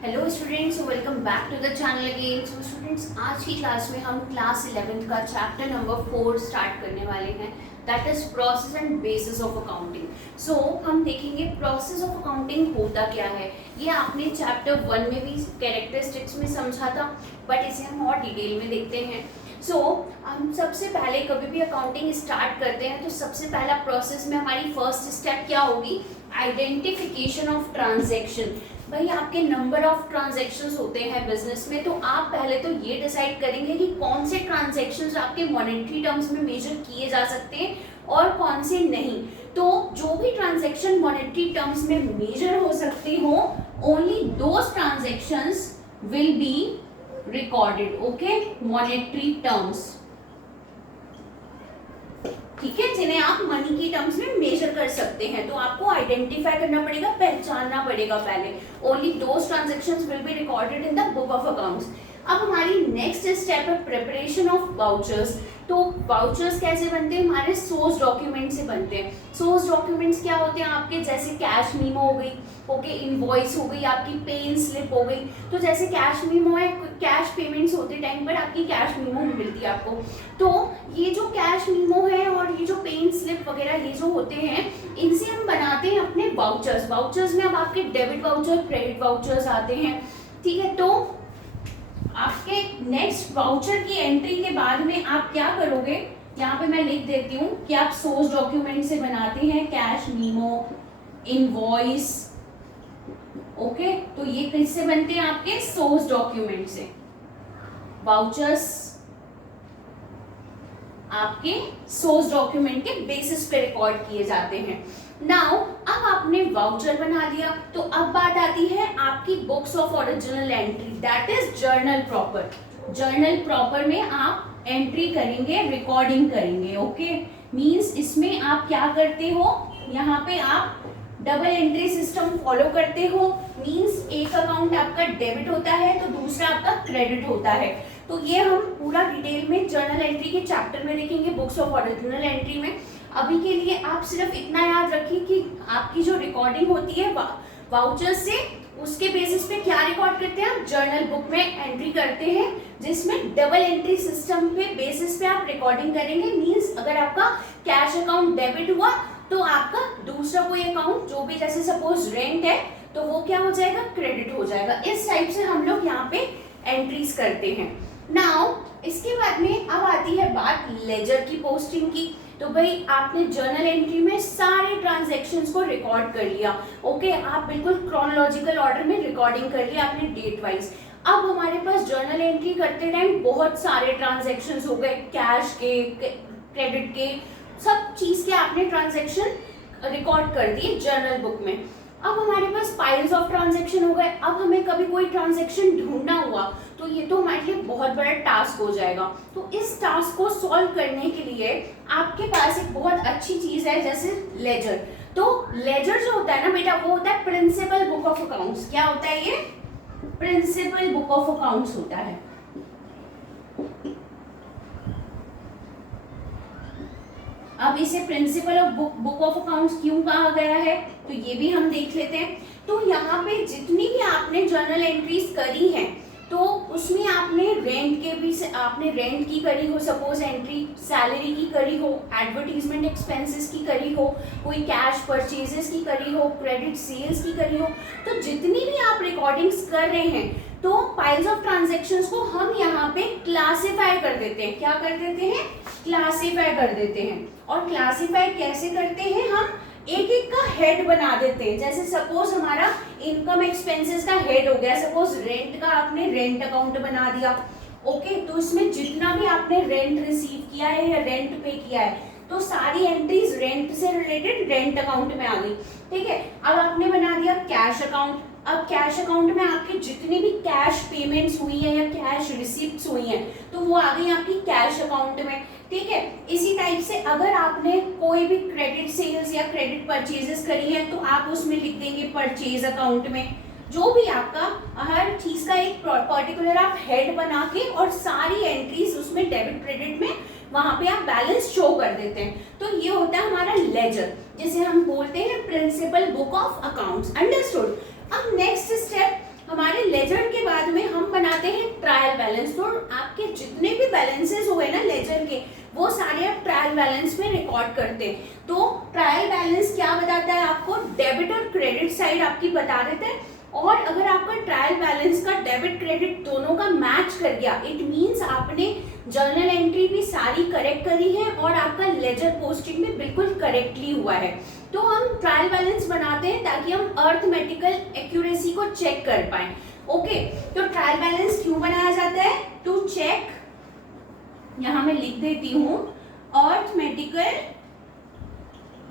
Hello students, welcome back to the channel again. So students, आज की class में हम क्लास 11th का चैप्टर नंबर 4 स्टार्ट करने वाले हैं, that is process and basis of accounting. So हम देखेंगे प्रोसेस ऑफ अकाउंटिंग होता क्या है। ये आपने चैप्टर 1 में भी कैरेक्टरिस्टिक्स में समझा था, बट इसे हम और डिटेल में देखते हैं। हम सबसे पहले कभी भी अकाउंटिंग स्टार्ट करते हैं तो सबसे पहला प्रोसेस में हमारी फर्स्ट स्टेप क्या होगी? Identification of transaction. भाई, आपके नंबर ऑफ ट्रांजैक्शंस होते हैं बिजनेस में, तो आप पहले तो ये डिसाइड करेंगे कि कौन से ट्रांजैक्शंस आपके मॉनेटरी टर्म्स में मेजर किए जा सकते हैं और कौन से नहीं। तो जो भी ट्रांजैक्शन मॉनेटरी टर्म्स में मेजर हो सकते हो, only those transactions will be recorded, okay, monetary terms, ठीक है, जिन्हें आप मनी की टर्म्स में मेजर कर सकते हैं। तो आपको आइडेंटिफाई करना पड़ेगा, पहचानना पड़ेगा पहले। Only those transactions will be recorded in the book of accounts. अब हमारी नेक्स्ट स्टेप है प्रिपरेशन ऑफ वाउचर्स। तो वाउचर्स कैसे बनते हैं? हमारे सोर्स डॉक्यूमेंट से बनते हैं। सोर्स डॉक्यूमेंट्स क्या होते हैं आपके? जैसे कैश मीमो हो गई, ओके, इनवॉइस हो गई, आपकी पेन स्लिप हो गई। तो जैसे कैश मीमो है, कैश पेमेंट्स होते टाइम पर आपकी कैश मीमो मिलती है आपको। तो ये जो कैश मीमो है और ये जो पेन स्लिप वगैरह ये जो होते हैं, इनसे हम बनाते हैं अपने वाउचर्स। वाउचर्स में अब आपके डेबिट वाउचर, क्रेडिट वाउचर्स आते हैं, ठीक है। तो आपके नेक्स्ट वाउचर की एंट्री के बाद में आप क्या करोगे? यहाँ पे मैं लिख देती हूँ कि आप सोर्स डॉक्यूमेंट से बनाते हैं कैश मीमो, इनवॉइस, ओके। तो ये किससे बनते हैं? आपके सोर्स डॉक्यूमेंट से। वाउचर्स आपके सोर्स डॉक्यूमेंट के बेसिस पे रिकॉर्ड किए जाते हैं। नाउ अब आपने वाउचर बना लिया, तो अब बात आती है आपकी books of original entry, that is journal proper. Journal proper में आप एंट्री करेंगे, रिकॉर्डिंग करेंगे, ओके। मींस इसमें आप क्या करते हो? यहाँ पे आप डबल एंट्री सिस्टम फॉलो करते हो। मींस एक अकाउंट आपका डेबिट होता है तो दूसरा आपका क्रेडिट होता है। तो ये हम पूरा डिटेल में जर्नल एंट्री के चैप्टर में देखेंगे, बुक्स ऑफ ओरिजिनल एंट्री में। अभी के लिए आप सिर्फ इतना याद रखिए कि आपकी जो रिकॉर्डिंग होती है वाउचर से, उसके बेसिस पे क्या रिकॉर्ड करते हैं? आप जर्नल बुक में एंट्री करते हैं, जिसमें डबल एंट्री सिस्टम पे बेसिस पे आप रिकॉर्डिंग करेंगे। मींस अगर आपका कैश अकाउंट डेबिट हुआ तो आपका दूसरा कोई अकाउंट, जो भी जैसे सपोज रेंट है, तो वो क्या हो जाएगा? क्रेडिट हो जाएगा। इस टाइप से हम लोग यहाँ पे एंट्रीज करते हैं। नाउ इसके बाद में अब आती है बात लेजर की पोस्टिंग की। तो भाई, आपने जर्नल एंट्री में सारे ट्रांजैक्शंस को रिकॉर्ड कर लिया, ओके, आप बिल्कुल क्रोनोलॉजिकल ऑर्डर में रिकॉर्डिंग कर लिया आपने डेट वाइज। अब हमारे पास जर्नल एंट्री करते टाइम बहुत सारे ट्रांजैक्शंस हो गए, कैश के, क्रेडिट के, सब चीज के आपने ट्रांजैक्शन रिकॉर्ड कर दिए जर्नल बुक में। अब हमारे पास पाइल्स ऑफ ट्रांजैक्शन हो गए। अब हमें कभी कोई ट्रांजैक्शन ढूंढना हुआ तो ये तो हमारे लिए बहुत बड़ा टास्क हो जाएगा। तो इस टास्क को सॉल्व करने के लिए आपके पास एक बहुत अच्छी चीज है, जैसे लेजर। तो लेजर जो होता है ना बेटा, वो होता है प्रिंसिपल बुक ऑफ अकाउंट्स। क्या होता है ये? प्रिंसिपल बुक ऑफ अकाउंट्स होता है। अब इसे principle of book of accounts क्यों कहा गया है, तो ये भी हम देख लेते हैं। तो यहाँ पे जितनी भी आपने जर्नल एंट्रीज करी हैं, तो उसमें आपने रेंट के भी, आपने रेंट की करी हो सपोज एंट्री, सैलरी की करी हो, एडवर्टीजमेंट एक्सपेंसेस की करी हो, कोई कैश परचेजेस की करी हो, क्रेडिट सेल्स की करी हो, तो जितनी भी आप रिकॉर्डिंग्स कर रहे हैं, तो पाइल्स ऑफ ट्रांजैक्शंस को हम यहाँ पे क्लासिफाई कर देते हैं। क्या कर देते हैं? क्लासिफाई कर देते हैं। और क्लासिफाई कैसे करते हैं? हम एक एक का हेड बना देते हैं। जैसे सपोज हमारा इनकम एक्सपेंसेस का हेड हो गया, सपोज रेंट का आपने रेंट अकाउंट बना दिया, ओके। तो इसमें जितना भी आपने रेंट रिसीव किया है या रेंट पे किया है, तो सारी एंट्रीज रेंट से रिलेटेड रेंट अकाउंट में आ गई, ठीक है। अब आपने बना दिया कैश अकाउंट। अब कैश अकाउंट में आपकी जितनी भी कैश पेमेंट्स हुई है या कैश रिसिप्ट्स हुई हैं, तो वो आ गई आपकी कैश अकाउंट में, ठीक है। इसी टाइप से अगर आपने कोई भी क्रेडिट सेल्स या क्रेडिट परचेजेस करी है, तो आप उसमें लिख देंगे परचेज अकाउंट में। जो भी आपका हर चीज का एक पर्टिकुलर आप हेड बना के और सारी एंट्रीज उसमें डेबिट क्रेडिट में वहां पे आप बैलेंस शो कर देते हैं। तो ये होता है हमारा लेजर, जिसे हम बोलते हैं principal book of accounts. Understood? अब नेक्स्ट स्टेप हमारे बनाते हैं ट्रायल बैलेंस। तो आपके जितने भी बैलेंसेस हुए ना लेजर के, वो सारे आप ट्रायल बैलेंस में रिकॉर्ड करते हैं। तो ट्रायल बैलेंस क्या बताता है आपको, डेबिट और क्रेडिट साइड आपकी बता देता है। और अगर आपका ट्रायल बैलेंस का डेबिट क्रेडिट दोनों का मैच कर गया, इट मींस आपने जर्नल एंट्री भी सारी करेक्ट करी है और आपका लेजर पोस्टिंग भी बिल्कुल करेक्टली हुआ है। तो हम ट्रायल बैलेंस बनाते हैं ताकि हम अर्थमेटिकल एक्यूरेसी को चेक कर पाए। ओके, तो ट्रायल बैलेंस क्यों बनाया जाता है, टू चेक, यहां मैं लिख देती हूं, अर्थमेटिकल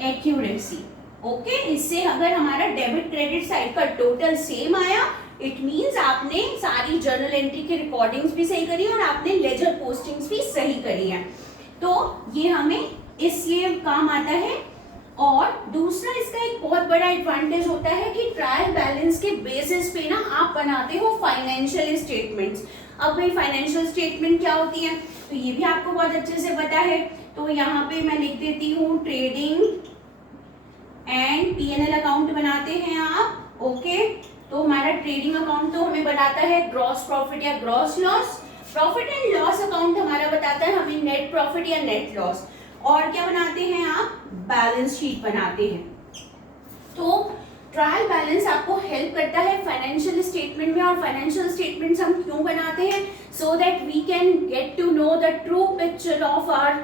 एक्यूरेसी। ओके, इससे अगर हमारा डेबिट क्रेडिट साइड का टोटल सेम आया, इट मींस आपने सारी जर्नल एंट्री की रिकॉर्डिंग्स भी सही करी और आपने लेजर पोस्टिंग्स भी सही करी है। तो ये हमें इसलिए काम आता है। और दूसरा इसका एक बहुत बड़ा एडवांटेज होता है कि ट्रायल बैलेंस के बेसिस पे ना आप बनाते हो फाइनेंशियल स्टेटमेंट्स। अब भाई फाइनेंशियल स्टेटमेंट क्या होती है, तो ये भी आपको बहुत अच्छे से पता है। तो यहाँ पे मैं लिख देती हूँ ट्रेडिंग एंड P&L अकाउंट बनाते हैं आप। ओके, तो हमारा ट्रेडिंग अकाउंट तो हमें बताता है ग्रॉस प्रॉफिट या gross loss. Profit and loss account हमारा बताता है हमें नेट प्रॉफिट या नेट लॉस। और क्या बनाते हैं आप, बैलेंस शीट बनाते हैं। तो ट्रायल बैलेंस आपको हेल्प करता है फाइनेंशियल स्टेटमेंट में। और फाइनेंशियल स्टेटमेंट्स हम क्यों बनाते हैं, so that we can get to know the true picture of our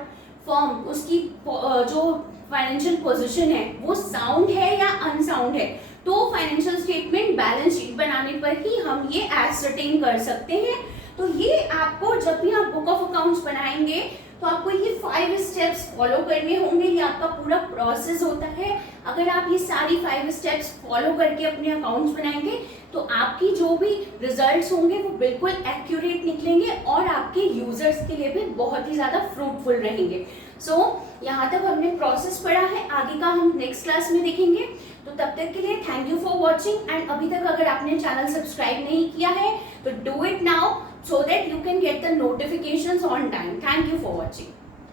firm. उसकी जो फाइनेंशियल पोजीशन है वो साउंड है या अनसाउंड है। तो फाइनेंशियल स्टेटमेंट बैलेंस शीट बनाने पर ही हम ये एसर्टेन कर सकते हैं। तो ये आपको जब भी आप बुक ऑफ अकाउंट्स बनाएंगे तो आपको ये 5 स्टेप्स फॉलो करने होंगे। ये आपका पूरा प्रोसेस होता है। अगर आप ये सारी 5 स्टेप्स फॉलो करके अपने अकाउंट्स बनाएंगे तो आपकी जो भी रिजल्ट्स होंगे वो बिल्कुल एक्यूरेट निकलेंगे और आपके यूजर्स के लिए भी बहुत ही ज़्यादा फ्रूटफुल रहेंगे। सो यहाँ तक हमने प्रोसेस पढ़ा है, आगे का हम नेक्स्ट क्लास में देखेंगे। तो तब तक के लिए thank you for watching. And अभी तक अगर आपने चैनल सब्सक्राइब नहीं किया है तो do it now, so that you can get the notifications on time. Thank you for watching.